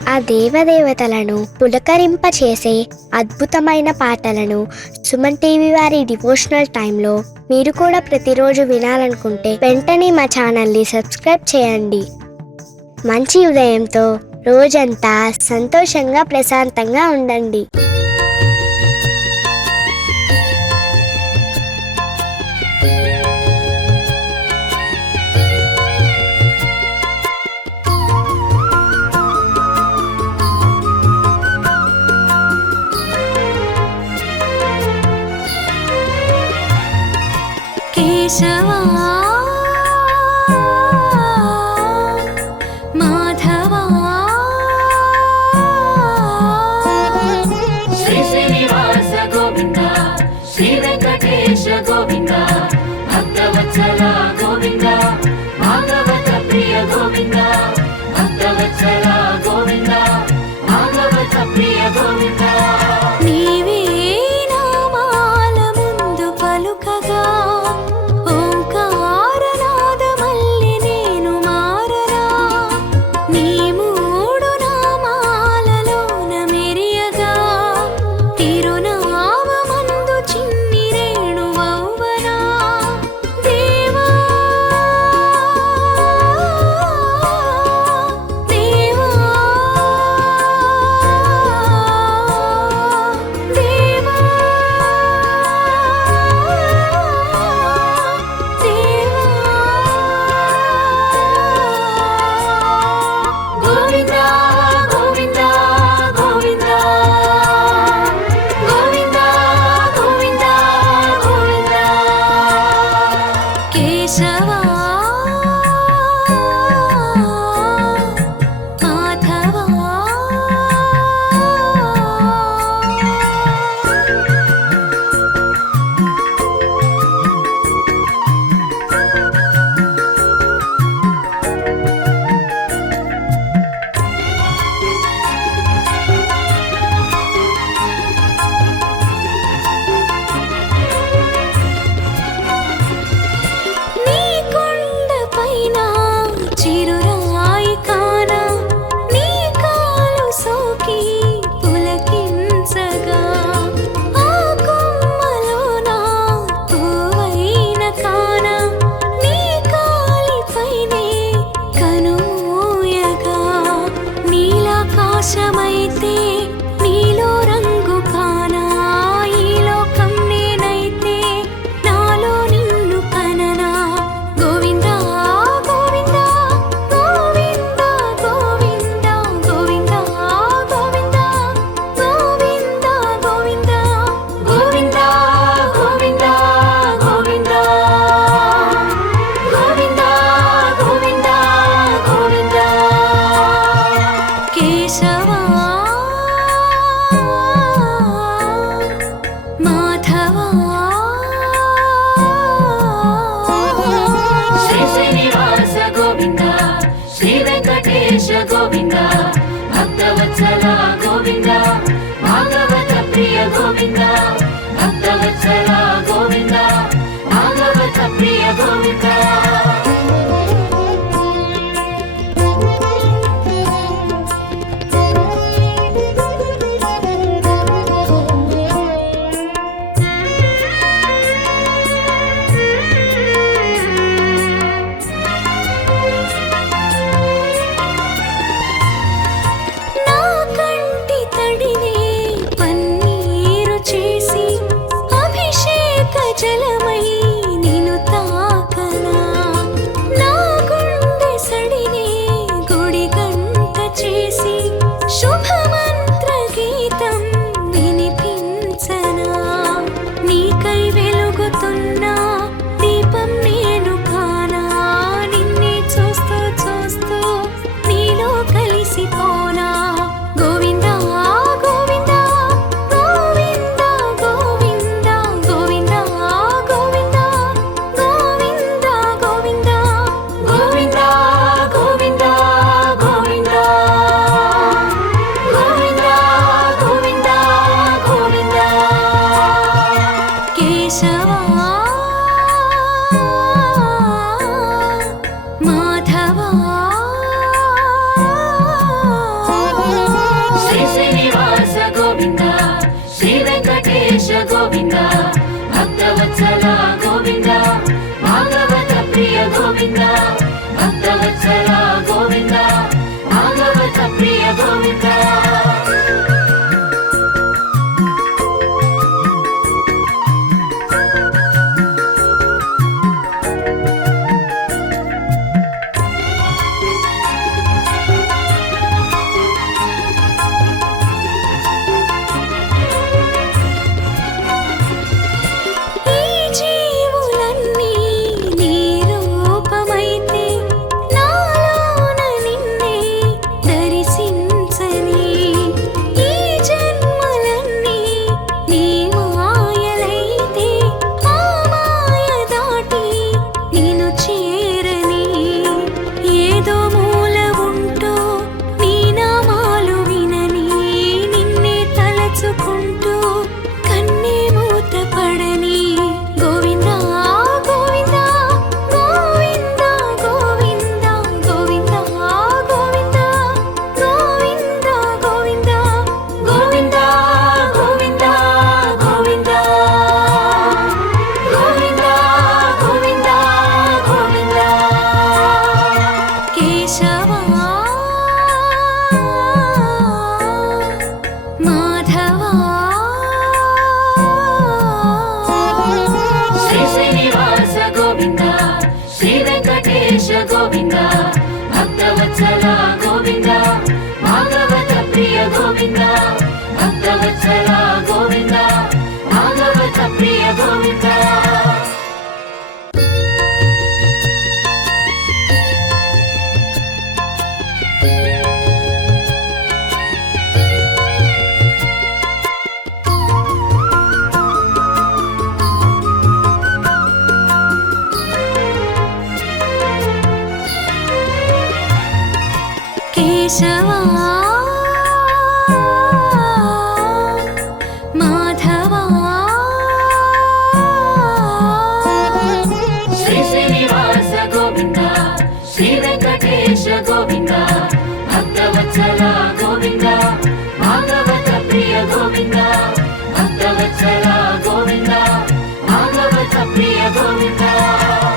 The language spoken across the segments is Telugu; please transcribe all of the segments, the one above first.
ఆ దేవదేవతలను పులకరింపచేసే అద్భుతమైన పాటలను సుమన్ టీవీ వారి డివోషనల్ టైంలో మీరు కూడా ప్రతిరోజు వినాలనుకుంటే వెంటనే మా ఛానల్ని సబ్స్క్రైబ్ చేయండి. మంచి ఉదయంతో రోజంతా సంతోషంగా ప్రశాంతంగా ఉండండి. కేశవా మాధవా శ్రీ శ్రీనివాస గోవింద శ్రీ వెంకటేశ గోవింద భక్తవత్సల గోవింద భాగవత ప్రియ గోవింద భక్తవత్సల గోవింద భాగవత ప్రియ గోవింద. నీవే నామాల ముందు పలుకగా ఓంకారనాదమల్లి నేను మారనా, నీ మూడు నామాలలోన మెరియగా తిరునామమందు చిన్ని రేణువవ్వనా. దేవా దేవా దేవా గోవింద గోవింద గోవింద గోవింద గోవింద గోవింద. కేశవా మాధవా నీ కొండ పైన చిరురాయి కాన నీ కాలు సోకి పులకించగా ఆ కొమ్మలోన పువ్వైన కాన నీ కాలిపైనే కనుమూయగా నీలాకాశమైతే నీలో రంగు కానా ఈ లోకం నేనైతే నాలో నిన్ను కననా. గోవింద గోవింద గోవింద గోవింద గోవింద గోవింద గోవింద గోవింద గోవింద గోవింద గోవింద గోవింద గోవింద గోవింద. కేశవా మాధవా శ్రీ శ్రీనివాస గోవింద శ్రీ వెంకటేశ గోవింద భక్తవత్సల గోవింద భాగవత ప్రియ గోవింద భక్తవత్సల గోవింద భాగవత ప్రియ గోవింద. నా కంటి తడినే పన్నీరు చే గోవింద భక్తవత్సల గోవింద భాగవత ప్రియ గోవింద గోవింద భక్తవత్సల గోవింద భాగవత ప్రియ గోవింద భక్తవత్సల గోవింద భాగవత ప్రియ గోవింద కేశవా మాధవా శ్రీ శ్రీనివాస గోవింద శ్రీ వెంకటేశ గోవింద భక్తవత్సల గోవింద భాగవత ప్రియ గోవింద భక్తవత్సల గోవింద భాగవత ప్రియ గోవింద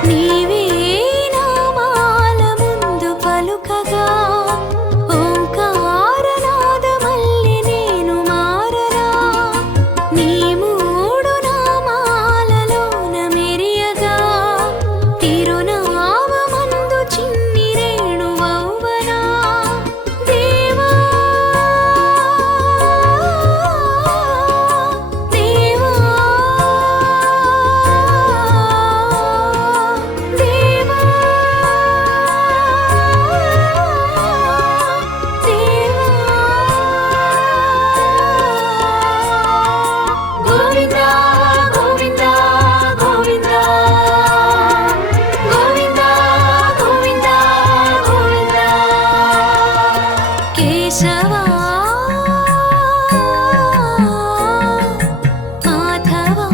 నీవే నామాల ముందు పలుకగా ఓంకారనాదమల్లి నేను మారనా నీ మూడు నామాలలోన మెరియగా తిరునామమందు చిన్ని రేణువౌవనా దేవా దేవా దేవా గోవింద గోవింద గోవింద గోవింద గోవింద గోవింద కేశవా మాధవా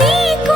నీకు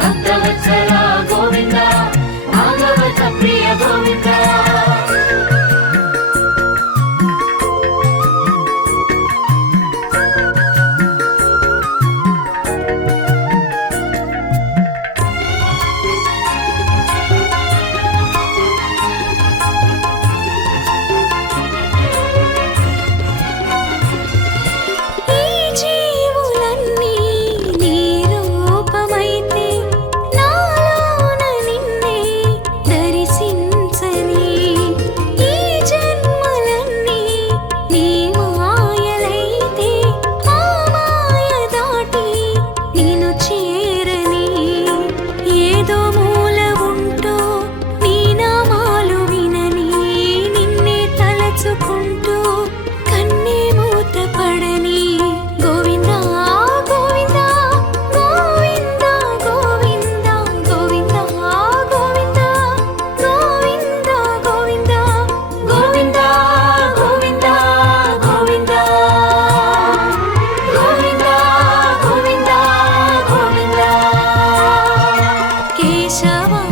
భక్తవత్సల గోవింద భాగవత ప్రియ గోవింద ఈ జీవులన్నీ నీ రూపమైతే నాలోన నిన్నే దర్శించని ఈ జన్మలన్నీ నీ మాయలైతే ఆ మాయ దాటి నిన్ను చేరని ఏదో మూల ఉంటూ నీ నామాలు వినని నిన్నే తలచుకుంటూ కన్నే మూత పడని గోవింద గోవింద గోవింద గోవింద గోవింద గోవింద గోవింద గోవింద గోవింద గోవింద గోవింద గోవింద గోవింద గోవింద కేశవా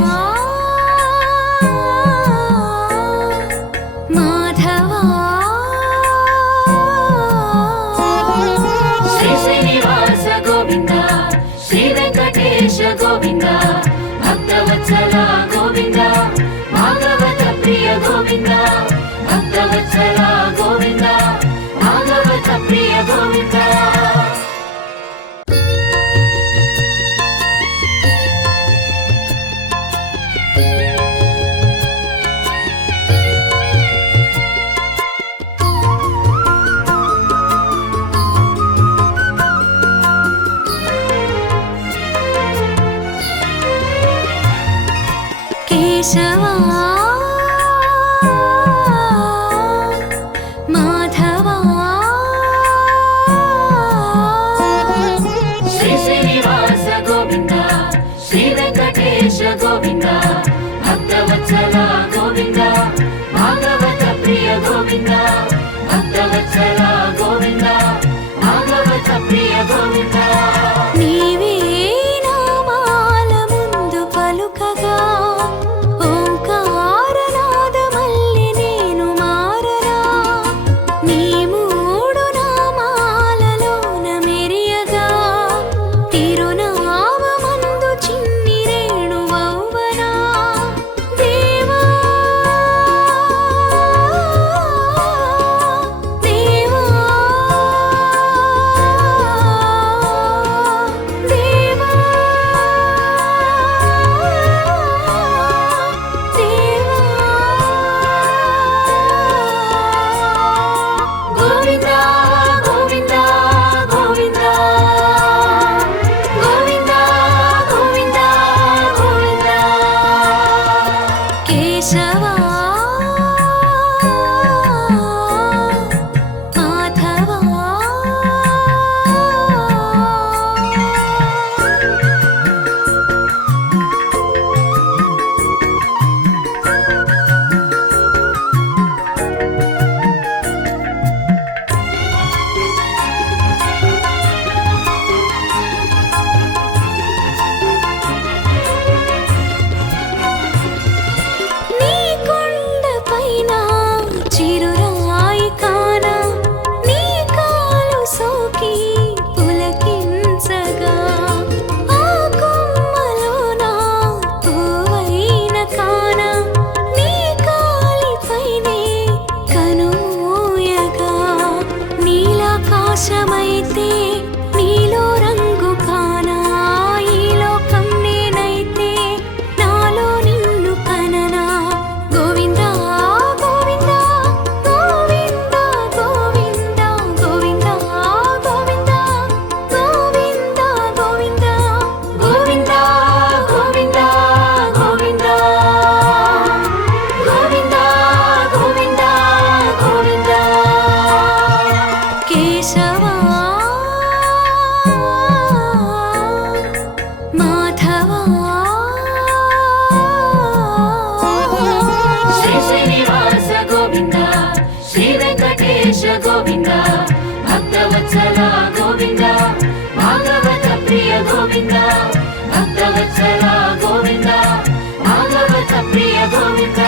మాధవా శ్రీ శ్రీనివాస గోవింద శ్రీ వెంకటేశ గోవింద భక్తవత్సల గోవింద భాగవత ప్రియ గోవింద భక్తవత్సల గోవింద భాగవత ప్రియ గోవింద కేశవా మాధవా శ్రీ శ్రీనివాస గోవింద శ్రీ వెంకటేశ గోవింద భక్తవత్సల గోవింద భాగవత ప్రియ గోవింద భక్తవత్సల గోవింద భాగవత ప్రియ గోవింద నీవే నామాల ముందు పలుకగా ఓంకారనాదమల్లి నేను మారరా నీ మూడు నామాలలోన మెరియగా తిరునామమందు చిన్ని రేణువవ్వనా దేవా దేవా దేవా గోవింద గోవింద గోవింద గోవింద గోవింద గోవింద కేశవా మాధవా నీ కొండపైన చిరురాయి కాన నీ కాలు సోకి పులకించగా ఆ కొమ్మలోన పువ్వైన కాన నీ కాలిపైనే కనుమూయగా నీలాకాశమైతే నీలో రంగు కానా ఈ లోకం నేనైతే నాలో నిన్ను కననా గోవింద గోవింద గోవింద గోవింద గోవింద గోవింద గోవింద గోవింద గోవింద గోవింద గోవింద గోవింద గోవింద గోవింద కేశవా మాధవా శ్రీ శ్రీనివాస గోవింద శ్రీ వెంకటేశ గోవింద భక్తవత్సల గోవింద భాగవత ప్రియ గోవింద భక్తవత్సల భక్తవత్సల గోవింద భాగవత ప్రియ గోవింద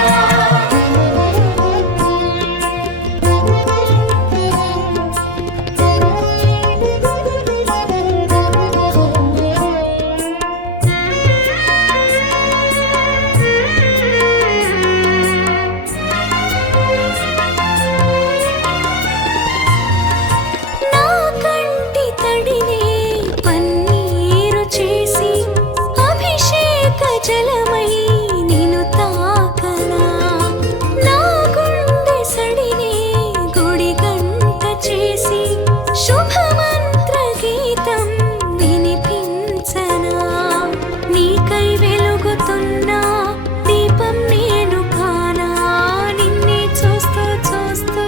నా కంటి తడినే పన్నీరు చేసి అభిషేక జలమై నిన్ను తాకనా నా గుండె సడినే గుడి గంట చేసి శుభమంత్ర గీతం వినిపించనా నీకై వెలుగుతున్న దీపం నేను కానా నిన్నే చూస్తూ చూస్తూ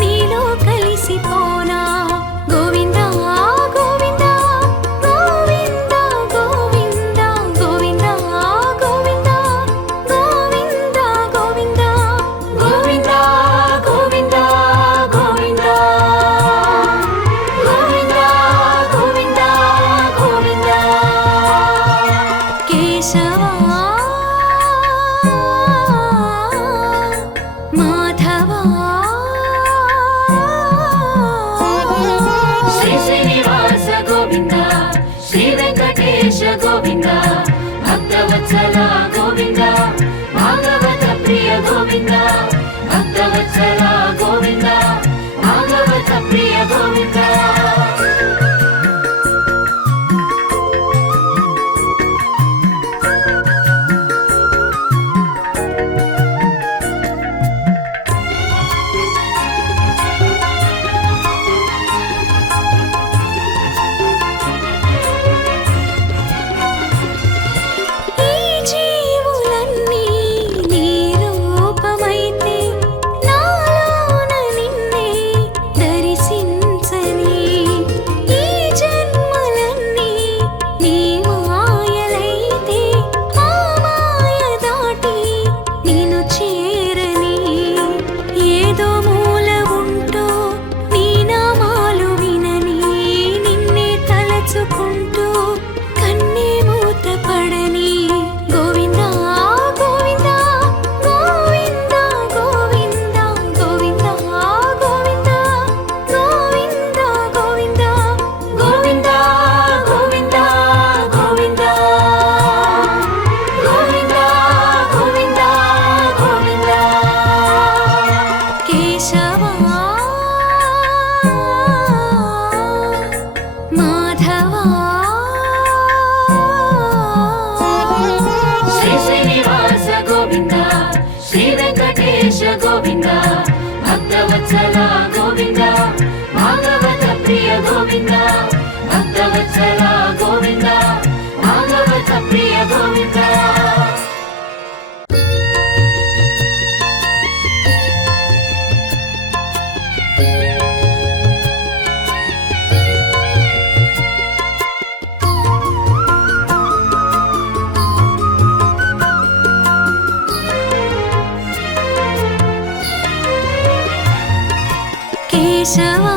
నీలో కలిసిపోనా గోవింద గోవింద గోవింద గోవింద గోవింద గోవింద గోవింద గోవింద గోవింద గోవింద గోవింద గోవింద గోవింద గోవింద కేశవా మాధవా శ్రీ శ్రీనివాస గోవింద శ్రీ వెంకటేశ గోవింద భక్తవత్సల గోవింద భాగవత ప్రియ గోవింద భక్తవత్సల గోవింద భాగవత ప్రియ గోవింద ఈ జీవులన్నీ నీ రూపమైతే నాలోన నిన్నే దర్శించని ఈ జన్మలన్నీ నీ మాయలైతే ఆ మాయ దాటి నిన్ను చేరని ఏదో మూల ఉంటూ నీ నామాలు వినని నిన్నే తలచుకుంటూ కన్నే మూత పడని గోవింద గోవింద గోవింద గోవింద గోవింద గోవింద గోవింద గోవింద గోవింద గోవింద గోవింద గోవింద గోవింద గోవింద కేశవా మాధవా శ్రీ శ్రీనివాస గోవింద శ్రీ వెంకటేశ గోవింద భక్తవత్సల గోవింద భాగవత ప్రియ గోవింద భక్తవత్సల గోవింద భాగవత ప్రియ గోవింద కేశవా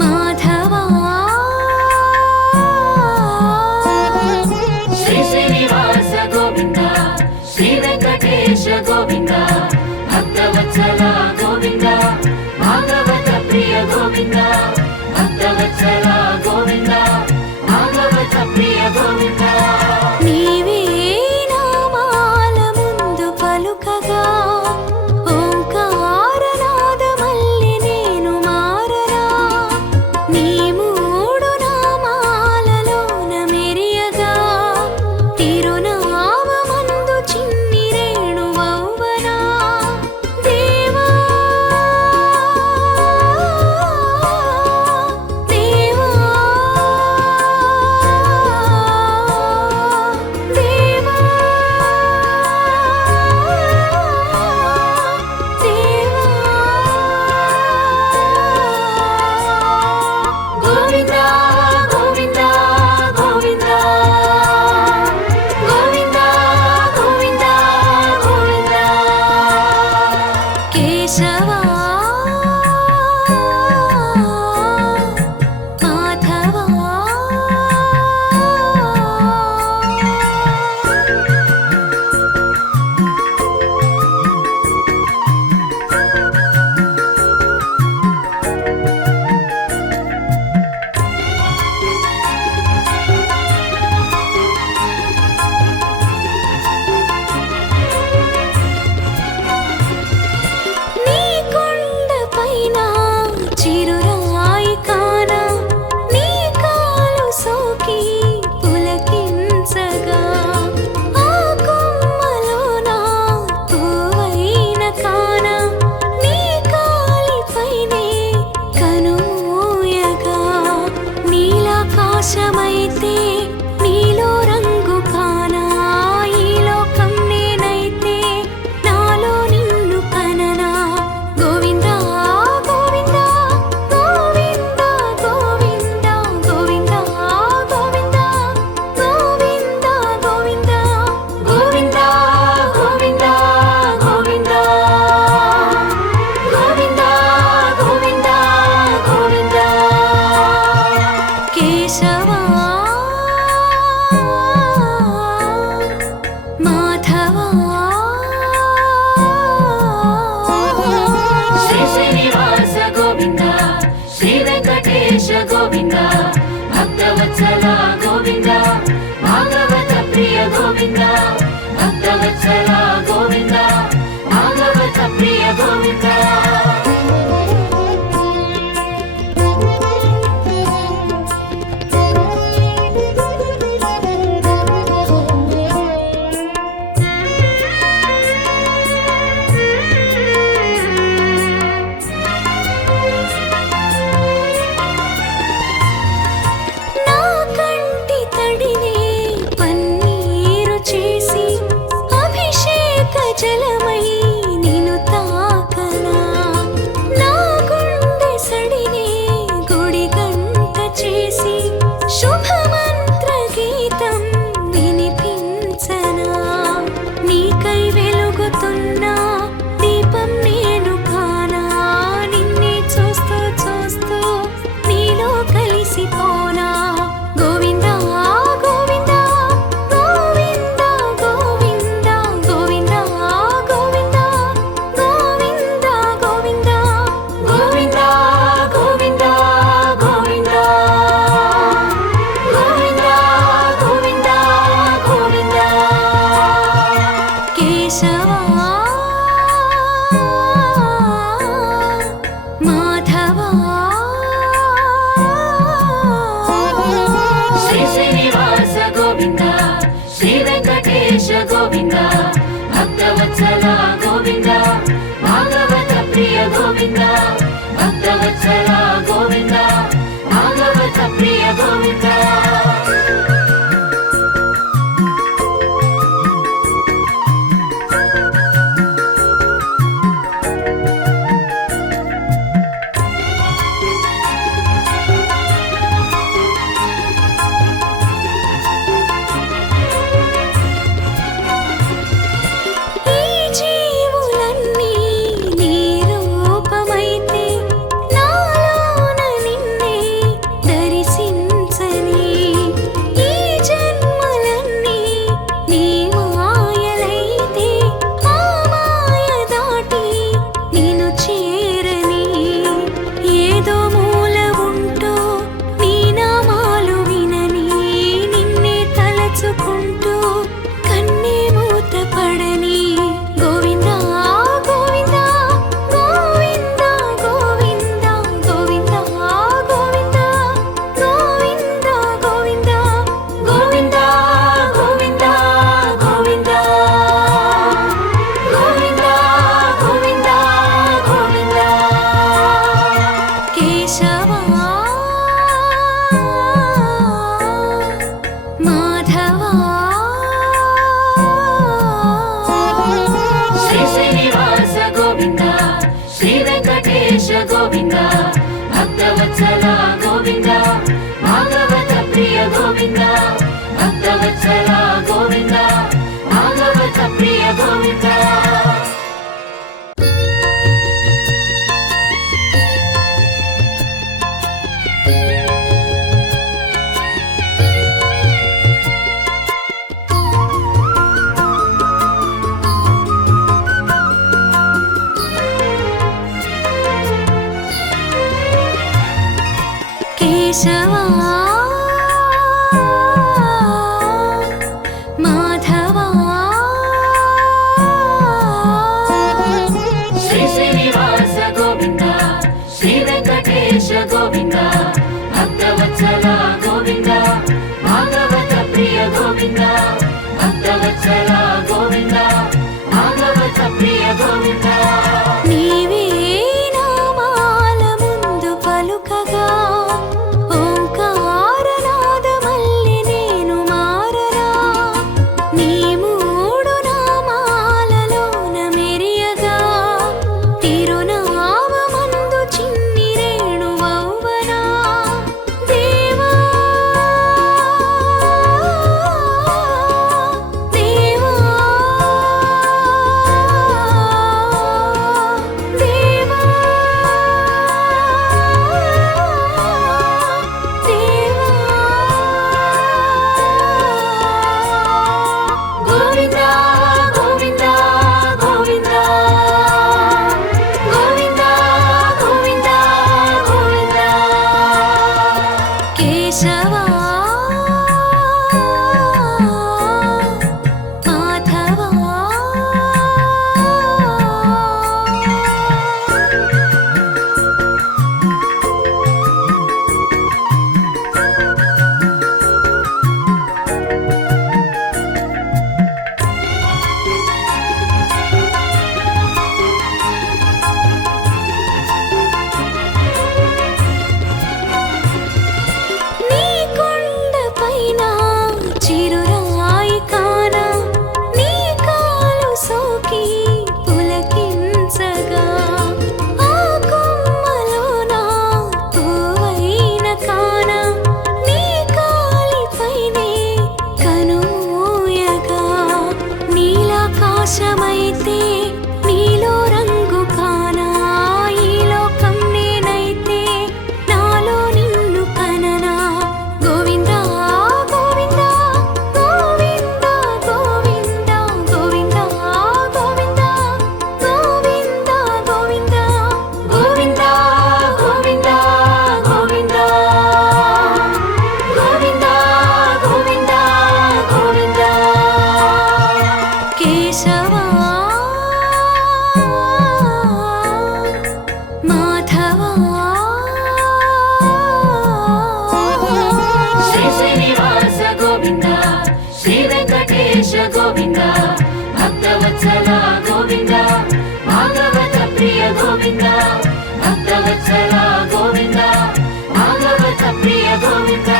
మాధవా శ్రీ శ్రీనివాస గోవింద శ్రీ వెంకటేశ గోవింద భక్తవత్సల గోవింద భాగవత ప్రియ గోవింద భక్తవత్సల గోవింద భాగవత ప్రియ గోవింద నీవే నామాల ముందు పలుకగా ఓంకారనాదమల్లి నేను మారరా నీ మూడు నామాలలోన మెరియగా తిరునామమందు చిన్ని రేణువవ్వనా దేవా దేవా గోవింద భక్తవత్సల గోవింద భాగవత ప్రియ గోవింద భక్తవత్సల గోవింద భాగవత ప్రియ గోవింద నా కంటి తడినే పన్నీరు చేసి అభిషేక జలమై నిన్ను తాకనా నా గుండె సడినే గుడి గంట చేసి శుభమంత్ర గీతం వినిపించనా నీకై వెలుగుతున్నా దీపం నేను కానా నిన్నే చూస్తూ చూస్తూ నీలో కలిసిపోనా గోవింద గోవింద గోవింద గోవింద గోవింద గోవింద గోవింద గోవింద గోవింద గోవింద గోవింద గోవింద గోవింద గోవింద కేశవా మాధవా శ్రీ శ్రీనివాస గోవింద శ్రీ వెంకటేశ గోవింద భక్తవత్సల గోవింద భాగవత ప్రియ గోవింద భక్తవత్సల గోవింద భాగవత ప్రియ గోవింద ఈ జీవులన్నీ నీ రూపమైతే నాలోన నిన్నే దర్శించని ఈ జన్మలన్నీ నీ మాయలైతే ఆ మాయ దాటి నిన్ను చేరని ఏదో మూల ఉంటూ నీ నామాలు వినని నిన్నే తలచుకుంటూ కన్నే మూత పడని గోవింద గోవింద గోవింద గోవింద గోవింద గోవింద గోవింద గోవింద గోవింద గోవింద గోవింద గోవింద గోవింద గోవింద కేశవా మాధవా శ్రీ శ్రీనివాస గోవింద శ్రీ వెంకటేశ గోవింద భక్తవత్సల గోవింద భాగవత ప్రియ గోవింద భక్తవత్సల గోవింద భాగవత ప్రియ గోవింద కేశవా మాధవా శ్రీ శ్రీనివాస గోవింద శ్రీ వెంకటేశ గోవింద భక్తవత్సల గోవింద భాగవత ప్రియ గోవింద భక్తవత్సల గోవింద భాగవత ప్రియ గోవింద నీవే నామాల ముందు పలుకగా ఓంకారనాదమల్లె నేను మారరా నీ మూడు నామాలలోన మెరియగా తిరునామమందు చిన్ని రేణువవ్వనా దేవా దేవా దేవా కేశవా మాధవా నీ కొండపైన చిరురాయి కాన నీ కాలు సోకి పులకించగా ఆ కొమ్మలోన పువ్వైన కాన నీ కాలిపైనే కనుమూయగా నీలాకాశమైతే నీలో రంగు కానా ఈ లోకం నేనైతే నాలో నిన్ను కననా గోవిందా గోవిందా గోవిందా గోవిందా గోవిందా గోవిందా గోవిందా గోవిందా గోవిందా గోవిందా గోవిందా గోవిందా గోవిందా గోవిందా కేశవా మాధవా శ్రీ శ్రీనివాస గోవింద శ్రీ వెంకటేశ గోవింద భక్తవత్సల గోవింద భాగవత ప్రియ గోవింద భక్తవత్సల గోవింద భాగవత ప్రియ గోవింద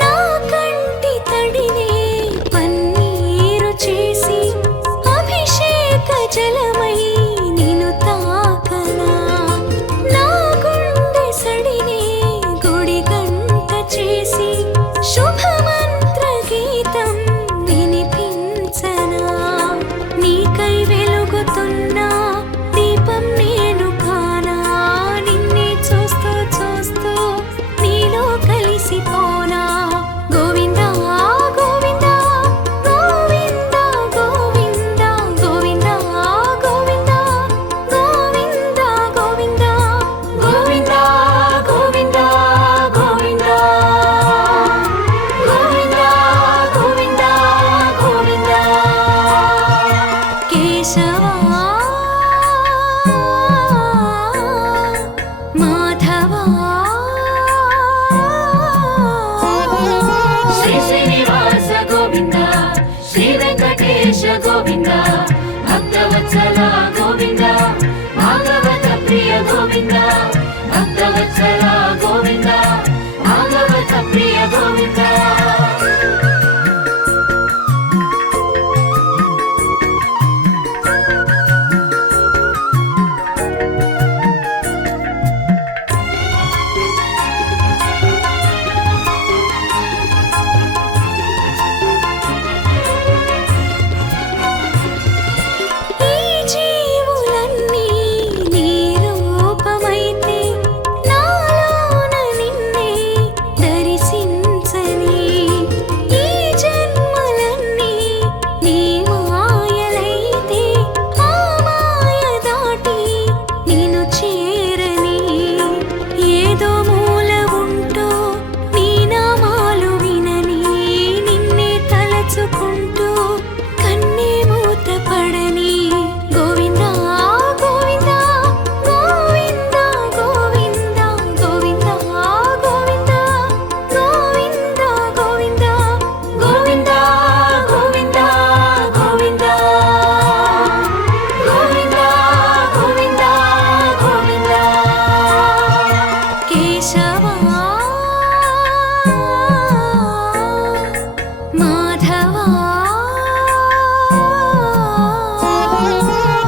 నా కంటి తడినే పన్నీరు చేసి అభిషేక జలమై నిన్ను తాకనా నా గుండె సడినే గుడి గంట చేసి శుభమంత్ర గీతం వినిపించనా నీకై వెలుగుతున్న దీపం నేను కానా నిన్నే చూస్తూ చూస్తూ నీలో కలిసిపోనా గోవిందా గోవిందా గోవిందా గోవిందా గోవిందా గోవిందా గోవిందా గోవిందా గోవిందా గోవిందా గోవిందా గోవిందా గోవిందా గోవిందా కేశవా మాధవా శ్రీ శ్రీనివాస గోవింద శ్రీ వెంకటేశ గోవింద భక్తవత్సల గోవింద భాగవత ప్రియ గోవింద భక్తవత్సల గోవింద భాగవత ప్రియ గోవింద ఈ జీవులన్నీ నీ రూపమైతే నాలోన నిన్నే దర్శించని ఈ జన్మలన్నీ నీ మాయలైతే ఆ మాయ దాటి నిన్ను చేరని ఏదో మూల ఉంటూ నీ నామాలు వినని నిన్నే తలచుకుంటూ కన్నే మూత పడని గోవిందా గోవిందా గోవిందా గోవిందా గోవిందా గోవిందా గోవిందా గోవిందా గోవిందా గోవిందా గోవిందా గోవిందా గోవిందా గోవిందా కేశవా మాధవా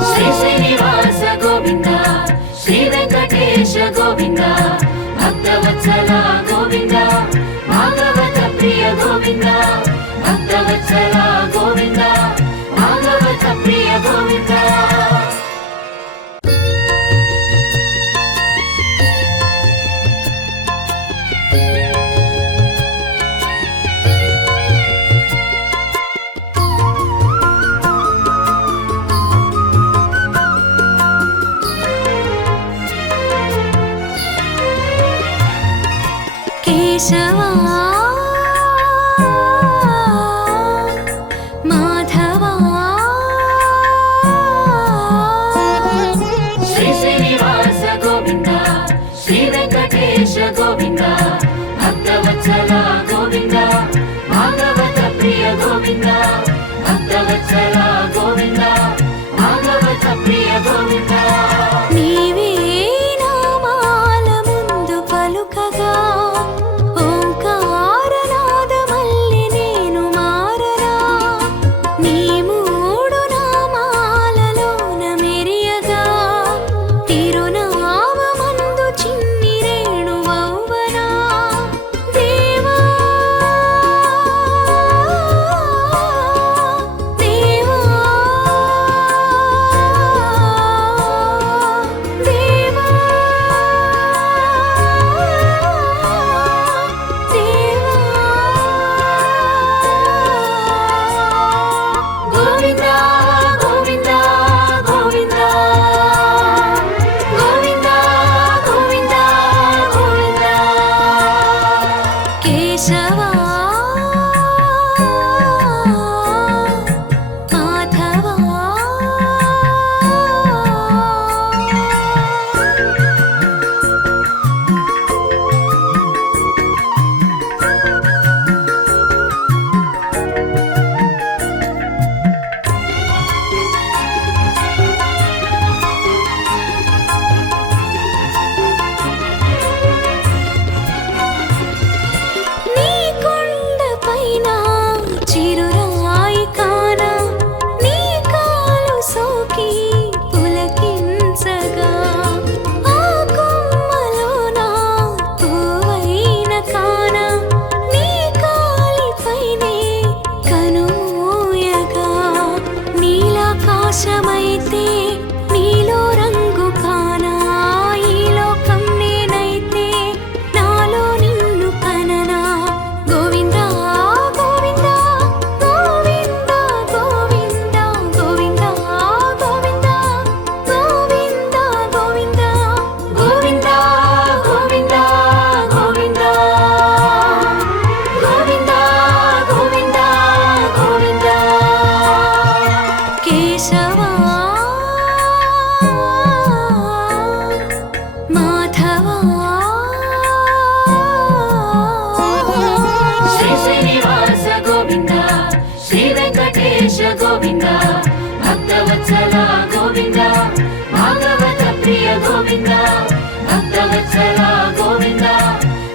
శ్రీ శ్రీనివాస గోవింద శ్రీ వెంకటేశ గోవింద భక్తవత్సల గోవింద భాగవత ప్రియ గోవింద భక్తవత్సల గోవింద భాగవత ప్రియ గోవింద కేశవా మాధవా శ్రీ శ్రీనివాస గోవింద శ్రీ వెంకటేశ గోవింద భక్తవత్సల గోవింద భాగవత ప్రియ గోవింద భక్తవత్సల గోవింద భాగవత ప్రియ గోవింద నీవే నామాల ముందు పలుకగా ఓంకారనాదమల్లి నేను మారరా నీ మూడు నామాలలోన మెరియగా తిరునామమందు చిన్ని రేణువౌవనా దేవా దేవా దేవా గోవింద గోవింద గోవింద గోవింద గోవింద గోవింద కేశవా మాధవా నీ కొండపైన చిరురాయి కాన నీ కాలు సోకి పులకించగా ఆ కొమ్మలోన పువ్వైన కాన నీ కాలిపైనే కనుమూయగా నీలాకాశమైతే నీలో రంగు కానా ఈ లోకం నేనైతే నాలో నిన్ను కననా గోవింద గోవింద గోవింద గోవింద గోవింద గోవింద గోవింద గోవింద గోవింద గోవింద గోవింద గోవింద గోవింద గోవింద కేశవా మాధవా శ్రీ శ్రీనివాస గోవింద శ్రీ వెంకటేశ గోవింద భక్తవత్సల గోవింద భాగవత ప్రియ గోవింద భక్తవత్సల గోవింద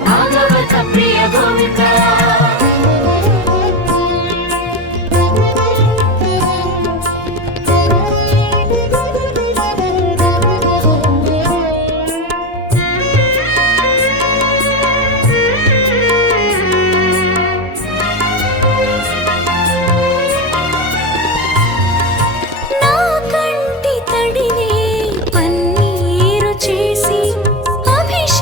భాగవత ప్రియ గోవింద నా కంటి తడినే పన్నీరు చేసి అభిషేకం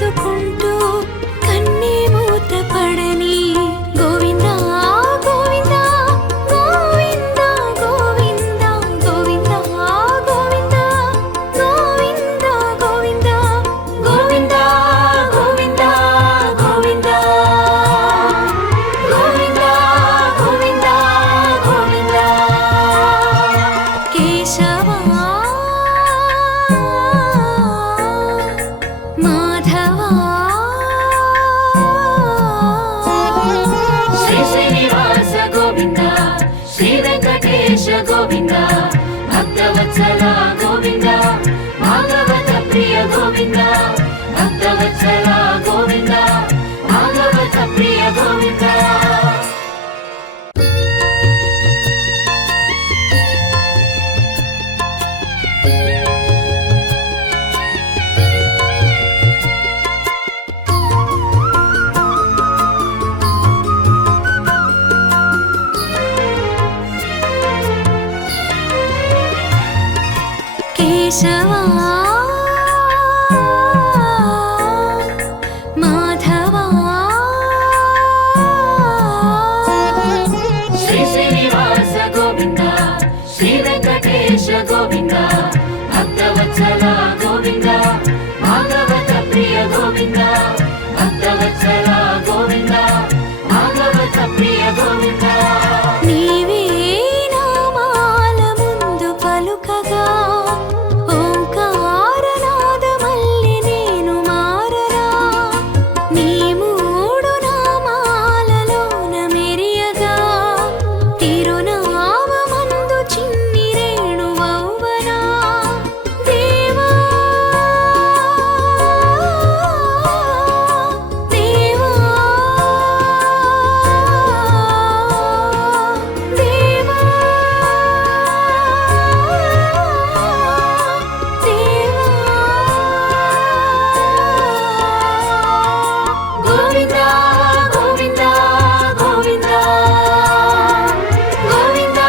తలుచుకుంటూ కన్నే మూత పడని గోవిందా గోవిందా గోవిందా గోవిందా గోవిందా గోవిందా గోవిందా గోవిందా గోవిందా గోవిందా గోవిందా గోవిందా గోవిందా గోవిందా కేశవా మాధవా శ్రీ శ్రీనివాస గోవింద శ్రీ వెంకటేశ గోవింద భక్తవత్సల గోవింద భాగవత ప్రియ గోవింద భక్తవత్సల గోవింద భాగవత ప్రియ గోవింద కేశవా మాధవా శ్రీ శ్రీనివాస గోవింద శ్రీ వెంకటేశ గోవింద భక్తవత్సల గోవింద భాగవత ప్రియ గోవింద భక్తవత్సల గోవింద భాగవత ప్రియ గోవింద నీవే నామాల ముందు పలుకగా ఓంకారనాదమల్లి నేను మారరా నీ మూడు నామాలలోన మెరియగా తిరునామమందు చిన్ని రేణువవ్వనా దేవా దేవా దేవా గోవిందా గోవిందా గోవిందా గోవిందా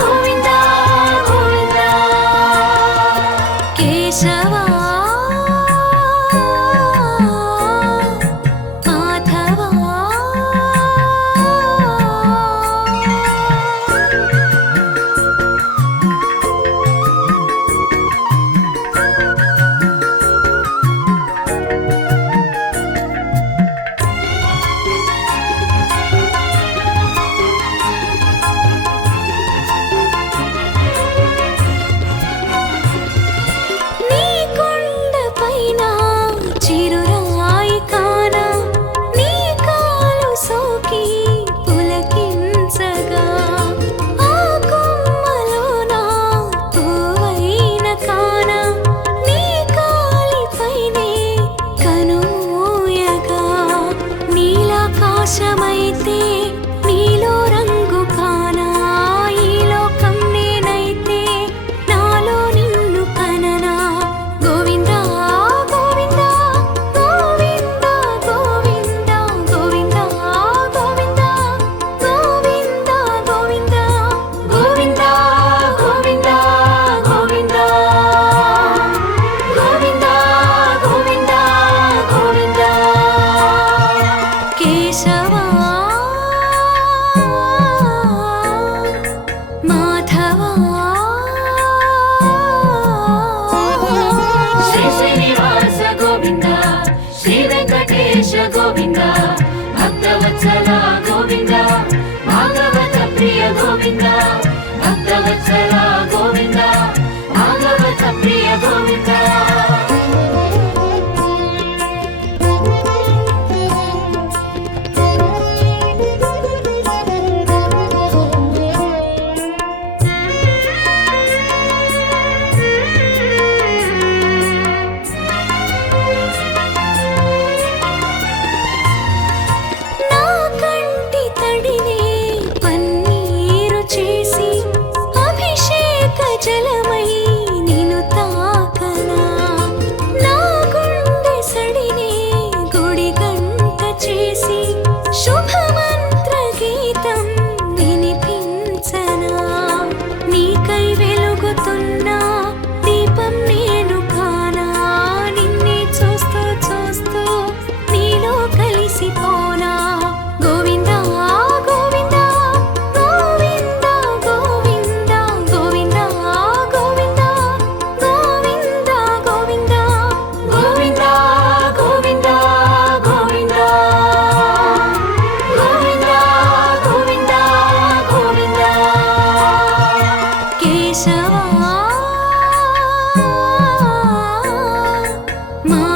గోవిందా గోవిందా కేశవా మాధవా నీ కొండపైన చిరురాయి కాన నీ కాలు సోకి పులకించగా ఆ కొమ్మలోన పువ్వైన కాన నీ కాలిపైనే కనుమూయగా నీలాకాశమైతే నీలో రంగు కానా ఈ లోకం నేనైతే నాలో నిన్ను కననా గోవిందా గోవిందా గోవిందా గోవిందా గోవిందా గోవిందా గోవిందా గోవిందా గోవిందా గోవిందా గోవిందా గోవిందా గోవిందా గోవిందా కేశవా మాధవా శ్రీ శ్రీనివాస గోవింద శ్రీ వెంకటేశ గోవింద భక్తవత్సల గోవింద భాగవత ప్రియ గోవింద భక్తవత్సల గోవింద భాగవత ప్రియ గోవింద నా కంట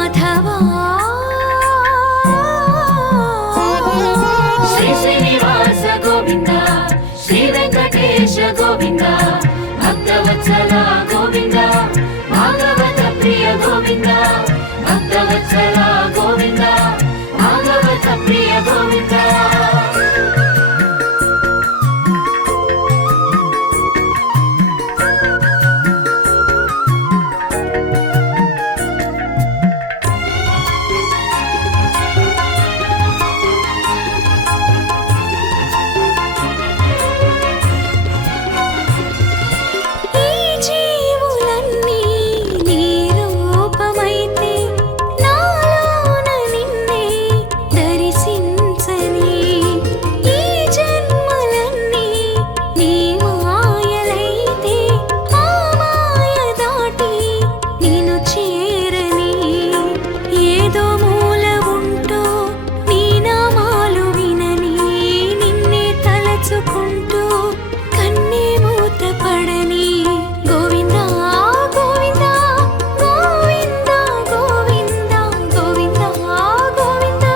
మాధవా శ్రీ శ్రీనివాస గోవింద శ్రీ వెంకటేశ గోవింద భక్తవత్సల గోవింద భాగవత ప్రియ గోవింద భక్తవత్సల గోవింద భాగవత ప్రియ గోవింద ఈ జీవులన్నీ నీ రూపమైతే నాలోన నిన్నే దర్శించని ఈ జన్మలన్నీ నీ మాయలైతే ఆ మాయ దాటి నిన్ను చేరని ఏదో మూల ఉంటూ నీ నామాలు వినని నిన్నే తలచుకుంటూ కన్నే మూత పడని గోవింద గోవింద గోవింద గోవింద గోవింద గోవింద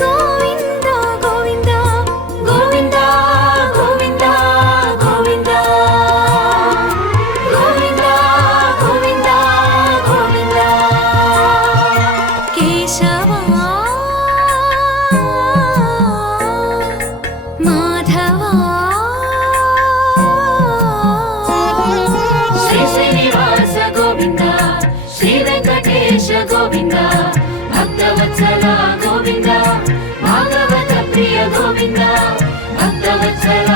గోవింద గోవింద గోవింద గోవింద గోవింద గోవింద గోవింద గోవింద కేశవా మాధవా శ్రీ శ్రీనివాస గోవింద శ్రీ వెంకటేశ గోవింద భక్తవత్సల గోవింద భాగవత ప్రియ గోవింద భక్తవత్సల